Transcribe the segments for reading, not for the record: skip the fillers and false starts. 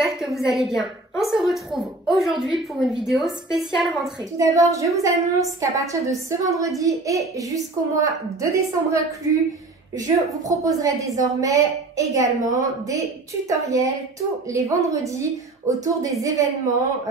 j'espère que vous allez bien. On se retrouve aujourd'hui pour une vidéo spéciale rentrée. Tout d'abord, je vous annonce qu'à partir de ce vendredi et jusqu'au mois de décembre inclus, je vous proposerai désormais également des tutoriels tous les vendredis autour des événements,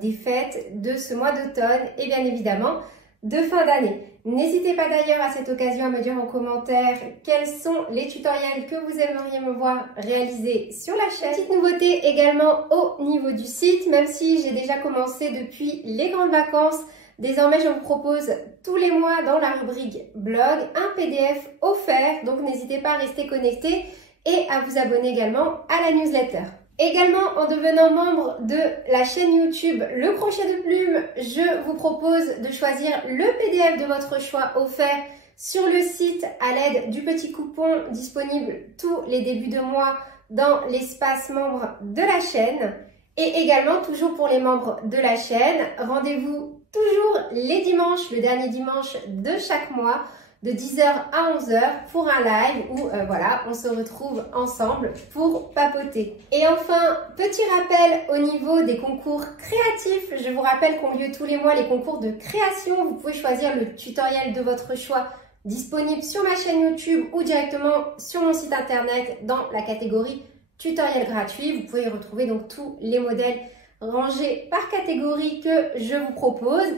des fêtes de ce mois d'automne et bien évidemment de fin d'année. N'hésitez pas d'ailleurs à cette occasion à me dire en commentaire quels sont les tutoriels que vous aimeriez me voir réaliser sur la chaîne. Petite nouveauté également au niveau du site, même si j'ai déjà commencé depuis les grandes vacances. Désormais, je vous propose tous les mois dans la rubrique blog un PDF offert, donc n'hésitez pas à rester connecté et à vous abonner également à la newsletter. Également, en devenant membre de la chaîne YouTube Le Crochet de Plume, je vous propose de choisir le PDF de votre choix offert sur le site à l'aide du petit coupon disponible tous les débuts de mois dans l'espace membre de la chaîne. Et également, toujours pour les membres de la chaîne, rendez-vous toujours les dimanches, le dernier dimanche de chaque mois, de 10h à 11h pour un live où voilà, on se retrouve ensemble pour papoter. Et enfin, petit rappel au niveau des concours créatifs. Je vous rappelle qu'ont lieu tous les mois les concours de création. Vous pouvez choisir le tutoriel de votre choix disponible sur ma chaîne YouTube ou directement sur mon site internet dans la catégorie tutoriel gratuit. Vous pouvez y retrouver donc tous les modèles rangés par catégorie que je vous propose.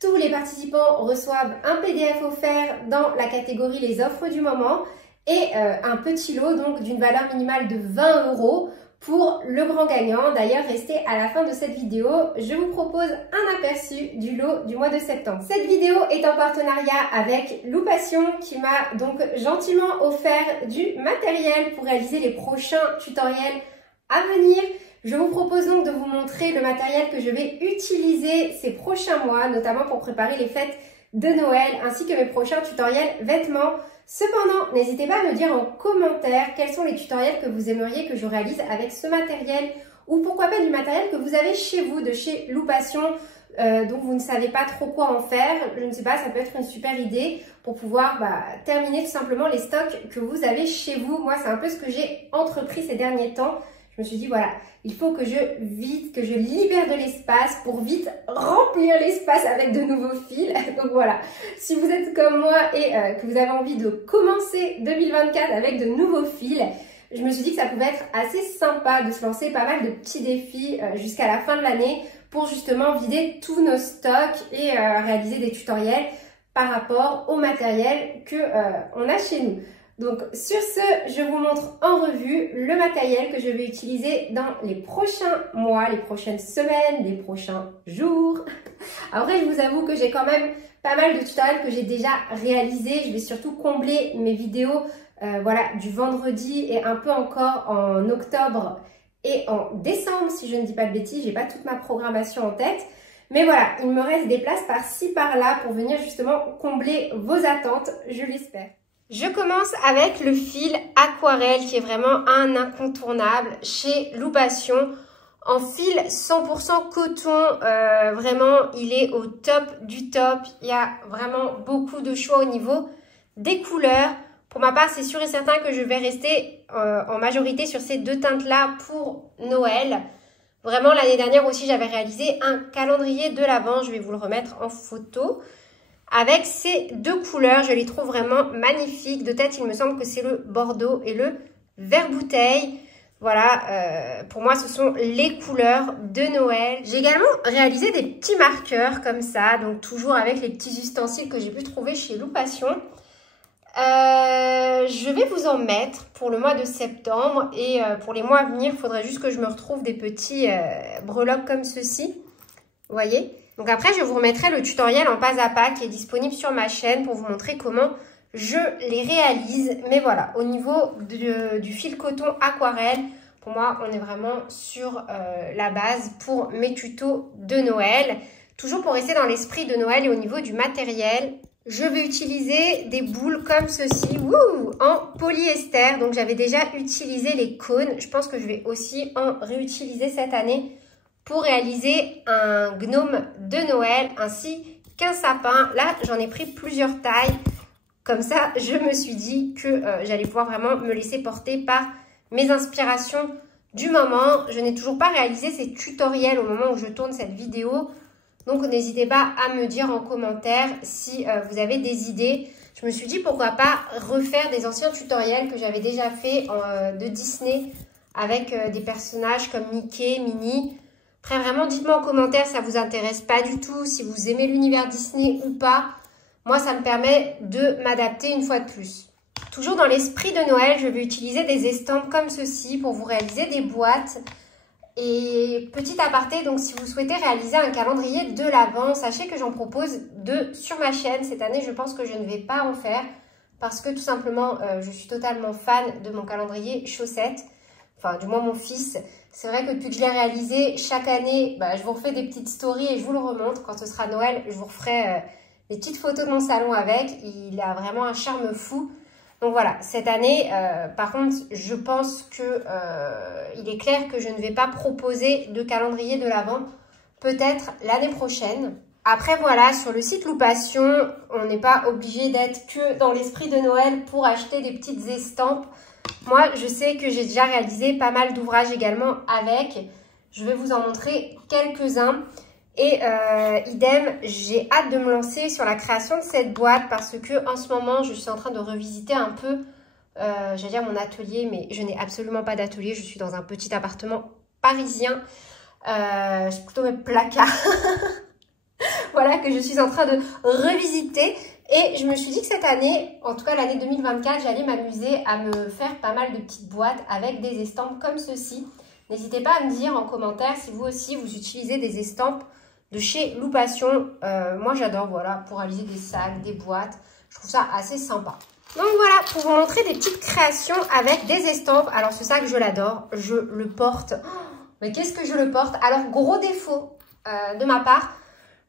Tous les participants reçoivent un PDF offert dans la catégorie les offres du moment et un petit lot donc d'une valeur minimale de 20 € pour le grand gagnant. D'ailleurs, restez à la fin de cette vidéo, je vous propose un aperçu du lot du mois de septembre. Cette vidéo est en partenariat avec Loupation qui m'a donc gentiment offert du matériel pour réaliser les prochains tutoriels à venir. Je vous propose donc de vous montrer le matériel que je vais utiliser ces prochains mois, notamment pour préparer les fêtes de Noël, ainsi que mes prochains tutoriels vêtements. Cependant, n'hésitez pas à me dire en commentaire quels sont les tutoriels que vous aimeriez que je réalise avec ce matériel, ou pourquoi pas du matériel que vous avez chez vous, de chez Loupation, donc vous ne savez pas trop quoi en faire. Je ne sais pas, ça peut être une super idée pour pouvoir terminer tout simplement les stocks que vous avez chez vous. Moi, c'est un peu ce que j'ai entrepris ces derniers temps. Je me suis dit, voilà, il faut que je libère de l'espace pour vite remplir l'espace avec de nouveaux fils. Donc voilà, si vous êtes comme moi et que vous avez envie de commencer 2024 avec de nouveaux fils, je me suis dit que ça pouvait être assez sympa de se lancer pas mal de petits défis jusqu'à la fin de l'année pour justement vider tous nos stocks et réaliser des tutoriels par rapport au matériel que on a chez nous. Donc sur ce, je vous montre en revue le matériel que je vais utiliser dans les prochains mois, les prochaines semaines, les prochains jours. Après, je vous avoue que j'ai quand même pas mal de tutoriels que j'ai déjà réalisés. Je vais surtout combler mes vidéos voilà, du vendredi et un peu encore en octobre et en décembre, si je ne dis pas de bêtises. J'ai pas toute ma programmation en tête. Mais voilà, il me reste des places par-ci, par-là pour venir justement combler vos attentes, je l'espère. Je commence avec le fil aquarelle qui est vraiment un incontournable chez Loupation. En fil 100% coton, vraiment il est au top du top. Il y a vraiment beaucoup de choix au niveau des couleurs. Pour ma part, c'est sûr et certain que je vais rester en majorité sur ces deux teintes-là pour Noël. Vraiment, l'année dernière aussi, j'avais réalisé un calendrier de l'Avent. Je vais vous le remettre en photo. Avec ces deux couleurs, je les trouve vraiment magnifiques. De tête, il me semble que c'est le bordeaux et le vert bouteille. Voilà, pour moi, ce sont les couleurs de Noël. J'ai également réalisé des petits marqueurs comme ça, donc toujours avec les petits ustensiles que j'ai pu trouver chez Loupation. Je vais vous en mettre pour le mois de septembre et pour les mois à venir, il faudrait juste que je me retrouve des petits breloques comme ceci. Vous voyez ? Donc après, je vous remettrai le tutoriel en pas à pas qui est disponible sur ma chaîne pour vous montrer comment je les réalise. Mais voilà, au niveau du fil coton aquarelle, pour moi, on est vraiment sur la base pour mes tutos de Noël. Toujours pour rester dans l'esprit de Noël et au niveau du matériel, je vais utiliser des boules comme ceci, en polyester. Donc j'avais déjà utilisé les cônes. Je pense que je vais aussi en réutiliser cette année pour réaliser un gnome de Noël ainsi qu'un sapin. Là, j'en ai pris plusieurs tailles. Comme ça, je me suis dit que j'allais pouvoir vraiment me laisser porter par mes inspirations du moment. Je n'ai toujours pas réalisé ces tutoriels au moment où je tourne cette vidéo. Donc, n'hésitez pas à me dire en commentaire si vous avez des idées. Je me suis dit pourquoi pas refaire des anciens tutoriels que j'avais déjà fait de Disney avec des personnages comme Mickey, Minnie. Après, vraiment, dites-moi en commentaire si ça vous intéresse pas du tout, si vous aimez l'univers Disney ou pas. Moi, ça me permet de m'adapter une fois de plus. Toujours dans l'esprit de Noël, je vais utiliser des estampes comme ceci pour vous réaliser des boîtes. Et petit aparté, donc si vous souhaitez réaliser un calendrier de l'Avent, sachez que j'en propose 2 sur ma chaîne. Cette année, je pense que je ne vais pas en faire parce que tout simplement, je suis totalement fan de mon calendrier chaussettes. Enfin, du moins mon fils. C'est vrai que depuis que je l'ai réalisé, chaque année, je vous refais des petites stories et je vous le remontre. Quand ce sera Noël, je vous referai des petites photos de mon salon avec. Il a vraiment un charme fou. Donc voilà, cette année, par contre, je pense que il est clair que je ne vais pas proposer de calendrier de l'Avent. Peut-être l'année prochaine. Après voilà, sur le site Loupation, on n'est pas obligé d'être que dans l'esprit de Noël pour acheter des petites estampes. Moi, je sais que j'ai déjà réalisé pas mal d'ouvrages également avec. Je vais vous en montrer quelques-uns. Et idem, j'ai hâte de me lancer sur la création de cette boîte parce que en ce moment, je suis en train de revisiter un peu, j'allais dire mon atelier, mais je n'ai absolument pas d'atelier. Je suis dans un petit appartement parisien. C'est plutôt mes placards. Voilà, que je suis en train de revisiter. Et je me suis dit que cette année, en tout cas l'année 2024, j'allais m'amuser à me faire pas mal de petites boîtes avec des estampes comme ceci. N'hésitez pas à me dire en commentaire si vous aussi vous utilisez des estampes de chez Loupation. Moi j'adore, voilà, pour réaliser des sacs, des boîtes. Je trouve ça assez sympa. Donc voilà, pour vous montrer des petites créations avec des estampes. Alors ce sac, je l'adore, je le porte. Oh, mais qu'est-ce que je le porte? Alors gros défaut de ma part,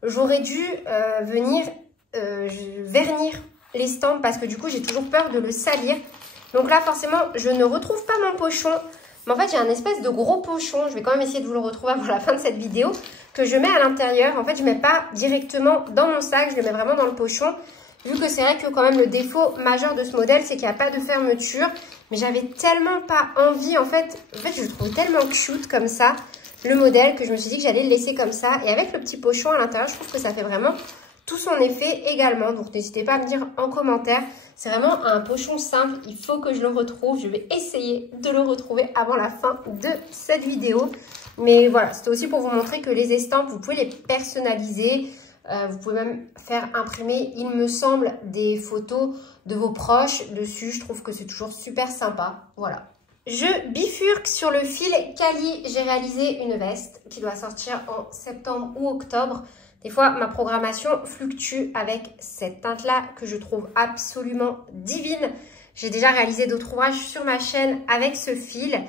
j'aurais dû venir vernir l'estampe parce que du coup j'ai toujours peur de le salir. Donc là forcément je ne retrouve pas mon pochon, mais en fait j'ai un espèce de gros pochon. Je vais quand même essayer de vous le retrouver avant la fin de cette vidéo, que je mets à l'intérieur. En fait je ne mets pas directement dans mon sac, je le mets vraiment dans le pochon, vu que c'est vrai que quand même le défaut majeur de ce modèle c'est qu'il n'y a pas de fermeture. Mais j'avais tellement pas envie, en fait je le trouve tellement cute comme ça le modèle, que je me suis dit que j'allais le laisser comme ça. Et avec le petit pochon à l'intérieur, je trouve que ça fait vraiment tout son effet également. Donc n'hésitez pas à me dire en commentaire. C'est vraiment un pochon simple, il faut que je le retrouve. Je vais essayer de le retrouver avant la fin de cette vidéo. Mais voilà, c'était aussi pour vous montrer que les estampes, vous pouvez les personnaliser. Vous pouvez même faire imprimer, il me semble, des photos de vos proches dessus. Je trouve que c'est toujours super sympa. Voilà. Je bifurque sur le fil Kali. J'ai réalisé une veste qui doit sortir en septembre ou octobre. Des fois, ma programmation fluctue avec cette teinte-là que je trouve absolument divine. J'ai déjà réalisé d'autres ouvrages sur ma chaîne avec ce fil.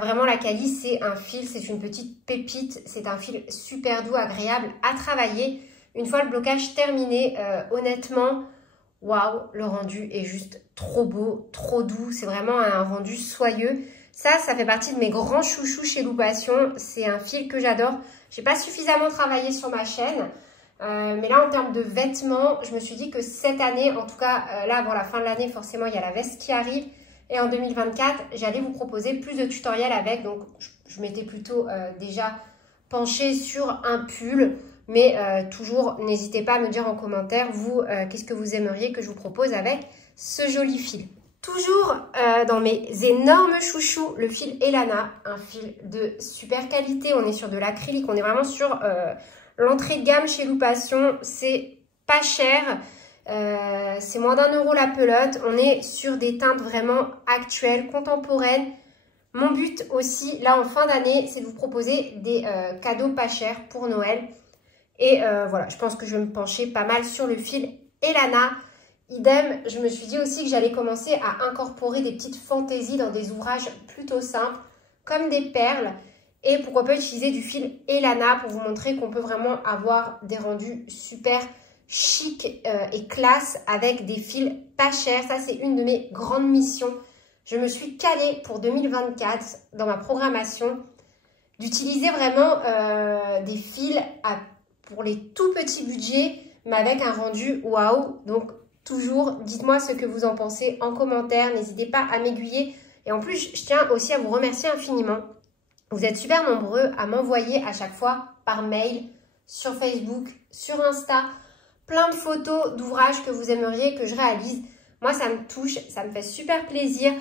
Vraiment, la Kali, c'est un fil, c'est une petite pépite. C'est un fil super doux, agréable à travailler. Une fois le blocage terminé, honnêtement, waouh, le rendu est juste trop beau, trop doux. C'est vraiment un rendu soyeux. Ça fait partie de mes grands chouchous chez Loupation. C'est un fil que j'adore. J'ai pas suffisamment travaillé sur ma chaîne. Mais là, en termes de vêtements, je me suis dit que cette année, en tout cas, là, avant la fin de l'année, forcément, il y a la veste qui arrive. Et en 2024, j'allais vous proposer plus de tutoriels avec. Donc, je m'étais plutôt déjà penchée sur un pull. Mais toujours, n'hésitez pas à me dire en commentaire, vous, qu'est-ce que vous aimeriez que je vous propose avec ce joli fil. Toujours dans mes énormes chouchous, le fil Elana, un fil de super qualité. On est sur de l'acrylique, on est vraiment sur l'entrée de gamme chez Loupation. C'est pas cher, c'est moins d'1 € la pelote. On est sur des teintes vraiment actuelles, contemporaines. Mon but aussi, là en fin d'année, c'est de vous proposer des cadeaux pas chers pour Noël. Et voilà, je pense que je vais me pencher pas mal sur le fil Elana. Idem, je me suis dit aussi que j'allais commencer à incorporer des petites fantaisies dans des ouvrages plutôt simples, comme des perles. Et pourquoi pas utiliser du fil Elana pour vous montrer qu'on peut vraiment avoir des rendus super chic et classe avec des fils pas chers. Ça, c'est une de mes grandes missions. Je me suis calée pour 2024 dans ma programmation d'utiliser vraiment des fils pour les tout petits budgets, mais avec un rendu waouh. Donc, toujours, dites-moi ce que vous en pensez en commentaire. N'hésitez pas à m'aiguiller Et en plus, je tiens aussi à vous remercier infiniment. Vous êtes super nombreux à m'envoyer à chaque fois par mail, sur Facebook, sur Insta, plein de photos d'ouvrages que vous aimeriez que je réalise. Moi, ça me touche, ça me fait super plaisir.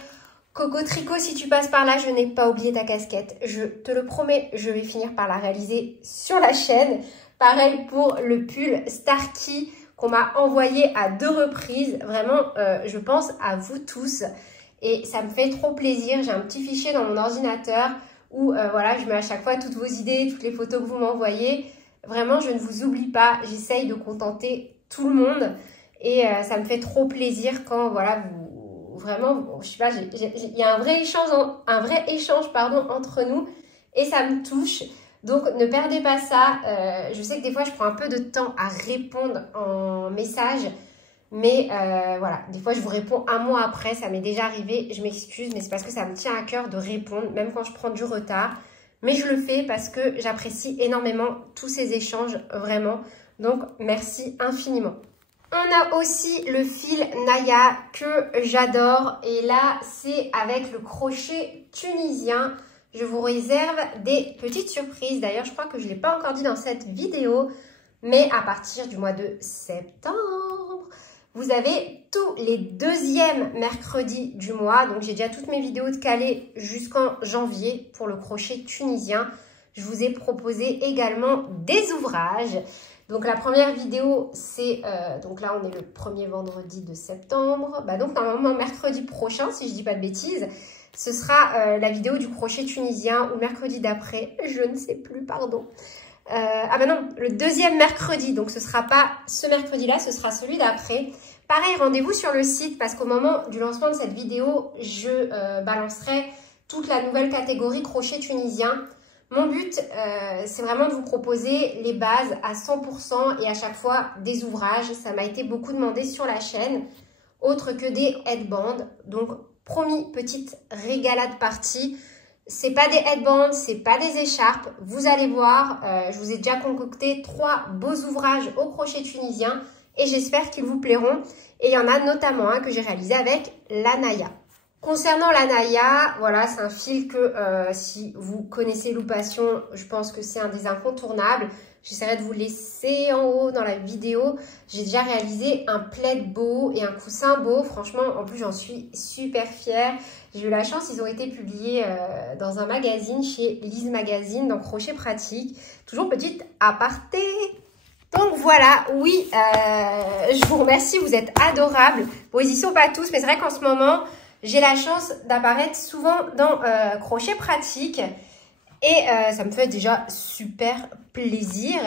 Coco Tricot, si tu passes par là, je n'ai pas oublié ta casquette. Je te le promets, je vais finir par la réaliser sur la chaîne. Pareil pour le pull Starkey qu'on m'a envoyé à 2 reprises. Vraiment, je pense à vous tous. Et ça me fait trop plaisir. J'ai un petit fichier dans mon ordinateur où voilà, je mets à chaque fois toutes vos idées, toutes les photos que vous m'envoyez. Vraiment, je ne vous oublie pas. J'essaye de contenter tout le monde. Et ça me fait trop plaisir quand voilà, vraiment, je sais pas, il y a un vrai échange pardon, entre nous et ça me touche. Donc, ne perdez pas ça. Je sais que des fois, je prends un peu de temps à répondre en message. Mais voilà, des fois, je vous réponds un mois après. Ça m'est déjà arrivé. Je m'excuse, mais c'est parce que ça me tient à cœur de répondre, même quand je prends du retard. Mais je le fais parce que j'apprécie énormément tous ces échanges, vraiment. Donc, merci infiniment. On a aussi le fil Naya que j'adore. Et là, c'est avec le crochet tunisien. Je vous réserve des petites surprises. D'ailleurs, je crois que je ne l'ai pas encore dit dans cette vidéo. Mais à partir du mois de septembre, vous avez tous les 2e mercredis du mois. Donc, j'ai déjà toutes mes vidéos de calées jusqu'en janvier pour le crochet tunisien. Je vous ai proposé également des ouvrages. Donc, la première vidéo, c'est... donc là, on est le 1er vendredi de septembre. Bah, donc, normalement, mercredi prochain, si je ne dis pas de bêtises, ce sera la vidéo du crochet tunisien ou mercredi d'après. Je ne sais plus, pardon. Ah bah non, le 2e mercredi. Donc, ce ne sera pas ce mercredi-là, ce sera celui d'après. Pareil, rendez-vous sur le site parce qu'au moment du lancement de cette vidéo, je balancerai toute la nouvelle catégorie crochet tunisien. Mon but, c'est vraiment de vous proposer les bases à 100% et à chaque fois des ouvrages. Ça m'a été beaucoup demandé sur la chaîne, autre que des headbands. Donc, promis, petite régalade partie. C'est pas des headbands, c'est pas des écharpes. Vous allez voir, je vous ai déjà concocté 3 beaux ouvrages au crochet tunisien et j'espère qu'ils vous plairont. Et il y en a notamment un que j'ai réalisé avec la Naya. Concernant la Naya, voilà, c'est un fil que si vous connaissez Loupation, je pense que c'est un des incontournables. J'essaierai de vous laisser en haut dans la vidéo. J'ai déjà réalisé un plaid beau et un coussin beau. Franchement, en plus, j'en suis super fière. J'ai eu la chance, ils ont été publiés dans un magazine chez Lise Magazine, dans Crochet Pratique. Toujours petite aparté. Donc voilà, oui, je vous remercie, vous êtes adorables. Bon, ils y sont pas tous, mais c'est vrai qu'en ce moment... j'ai la chance d'apparaître souvent dans Crochet Pratique et ça me fait déjà super plaisir.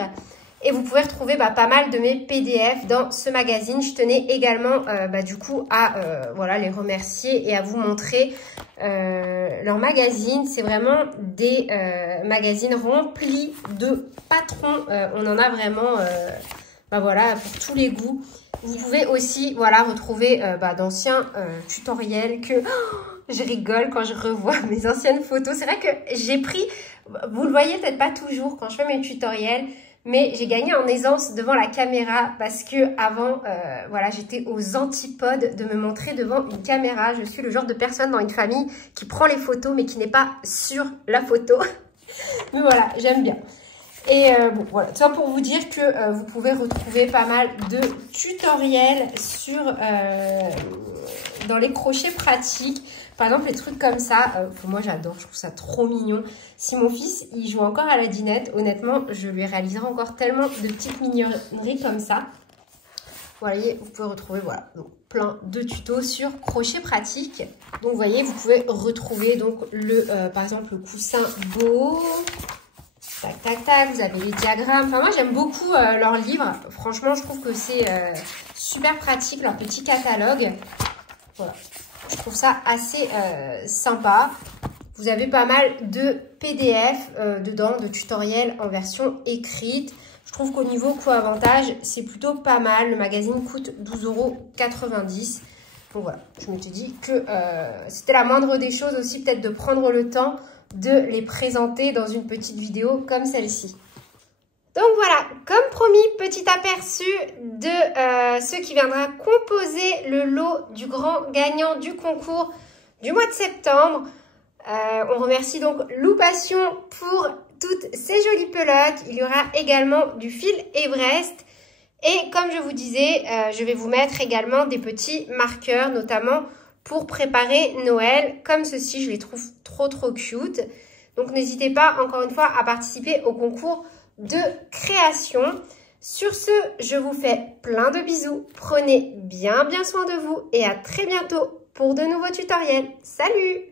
Et vous pouvez retrouver pas mal de mes PDF dans ce magazine. Je tenais également du coup à voilà, les remercier et à vous montrer leur magazine. C'est vraiment des magazines remplis de patrons. On en a vraiment voilà, pour tous les goûts. Vous pouvez aussi voilà, retrouver d'anciens tutoriels que je rigole quand je revois mes anciennes photos. C'est vrai que j'ai pris, vous le voyez peut-être pas toujours quand je fais mes tutoriels, mais j'ai gagné en aisance devant la caméra parce que avant, voilà, j'étais aux antipodes de me montrer devant une caméra. Je suis le genre de personne dans une famille qui prend les photos mais qui n'est pas sur la photo. Mais voilà, j'aime bien. Et bon, voilà, tout ça pour vous dire que vous pouvez retrouver pas mal de tutoriels sur, dans les crochets pratiques. Par exemple, les trucs comme ça, moi j'adore, je trouve ça trop mignon. Si mon fils, il joue encore à la dinette, honnêtement, je lui réaliserai encore tellement de petites mignonneries comme ça. Vous voyez, vous pouvez retrouver, voilà, donc plein de tutos sur crochet pratique. Donc, vous voyez, vous pouvez retrouver donc le, par exemple, le coussin beau. Tac, tac, tac, vous avez les diagrammes. Enfin, moi, j'aime beaucoup leurs livres. Franchement, je trouve que c'est super pratique, leur petit catalogue. Voilà, je trouve ça assez sympa. Vous avez pas mal de PDF dedans, de tutoriels en version écrite. Je trouve qu'au niveau coût-avantage, c'est plutôt pas mal. Le magazine coûte 12,90 €. Donc voilà, je m'étais dit que c'était la moindre des choses aussi, peut-être de prendre le temps de les présenter dans une petite vidéo comme celle-ci. Donc voilà, comme promis, petit aperçu de ce qui viendra composer le lot du grand gagnant du concours du mois de septembre. On remercie donc Lou Passion pour toutes ces jolies pelotes. Il y aura également du fil Everest. Et comme je vous disais, je vais vous mettre également des petits marqueurs, notamment pour préparer Noël. Comme ceci, je les trouve trop cute. Donc n'hésitez pas, encore une fois, à participer au concours de création. Sur ce, je vous fais plein de bisous. Prenez bien soin de vous et à très bientôt pour de nouveaux tutoriels. Salut!